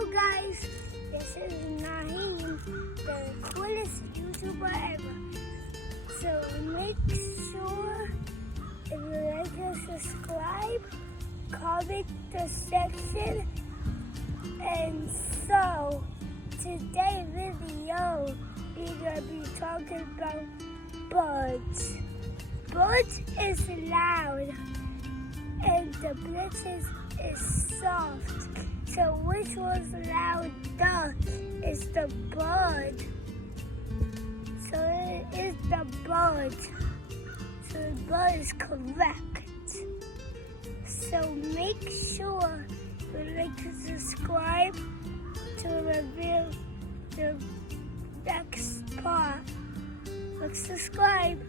Hello guys, this is Naheem, the coolest YouTuber ever. So make sure if you like to subscribe, comment the section. And so today's video we're gonna be talking about birds. Birds is loud and the British is soft. So which one's louder? It's the bird. So it is the bird. So the bird is correct. So make sure you like to subscribe to reveal the next part. Let's subscribe.